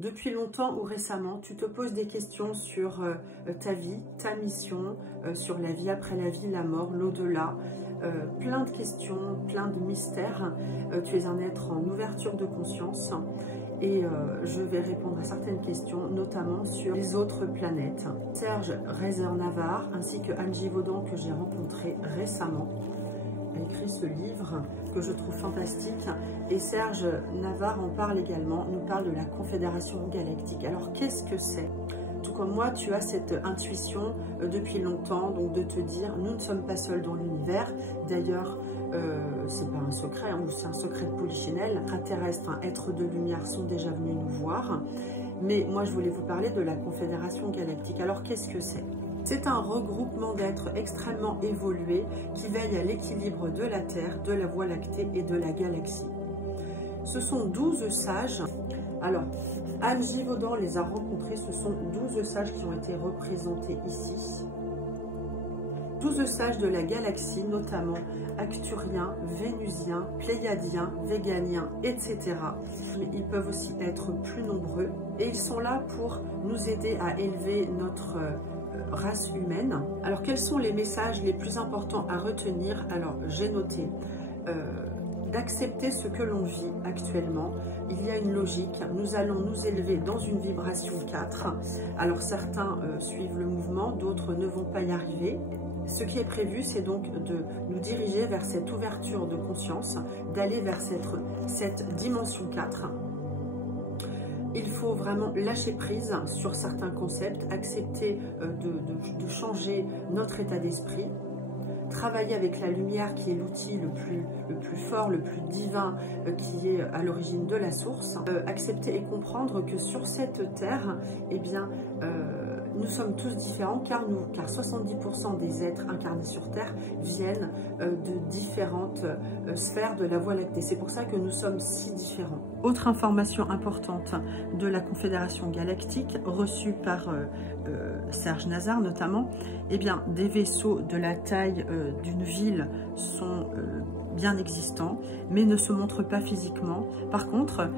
Depuis longtemps ou récemment, tu te poses des questions sur ta vie, ta mission, sur la vie après la vie, la mort, l'au-delà. Plein de questions, plein de mystères. Tu es un être en ouverture de conscience et je vais répondre à certaines questions, notamment sur les autres planètes. Serge Reiser-Navarre ainsi que Anne Givaudan que j'ai rencontré récemment a écrit ce livre que je trouve fantastique, et Serge Navarre en parle également, nous parle de la Confédération Galactique. Alors qu'est-ce que c'est? Tout comme moi, tu as cette intuition depuis longtemps, donc de te dire, nous ne sommes pas seuls dans l'univers. D'ailleurs, c'est pas un secret, ou c'est un secret de Polichinelle. Extraterrestres, êtres de lumière sont déjà venus nous voir. Mais moi, je voulais vous parler de la Confédération Galactique. Alors qu'est-ce que c'est? C'est un regroupement d'êtres extrêmement évolués qui veillent à l'équilibre de la Terre, de la Voie lactée et de la galaxie. Ce sont 12 sages. Alors, Anne Givaudan les a rencontrés. Ce sont 12 sages qui ont été représentés ici. 12 sages de la galaxie, notamment acturiens, vénusiens, pléiadiens, véganiens, etc. Ils peuvent aussi être plus nombreux. Et ils sont là pour nous aider à élever notre race humaine. Alors quels sont les messages les plus importants à retenir? Alors j'ai noté d'accepter ce que l'on vit actuellement. Il y a une logique, nous allons nous élever dans une vibration 4. Alors certains suivent le mouvement, d'autres ne vont pas y arriver. Ce qui est prévu, c'est donc de nous diriger vers cette ouverture de conscience, d'aller vers cette dimension 4. Il faut vraiment lâcher prise sur certains concepts, accepter de changer notre état d'esprit, travailler avec la lumière qui est l'outil le plus fort, le plus divin, qui est à l'origine de la source, accepter et comprendre que sur cette terre, eh bien, nous sommes tous différents car 70% des êtres incarnés sur Terre viennent de différentes sphères de la Voie lactée. C'est pour ça que nous sommes si différents. Autre information importante de la Confédération Galactique, reçue par Serge Nazar notamment, eh bien, des vaisseaux de la taille d'une ville sont bien existants, mais ne se montrent pas physiquement. Par contre,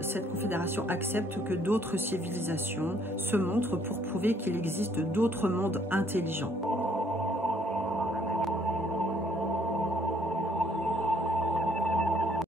cette confédération accepte que d'autres civilisations se montrent pour prouver qu'il existe d'autres mondes intelligents.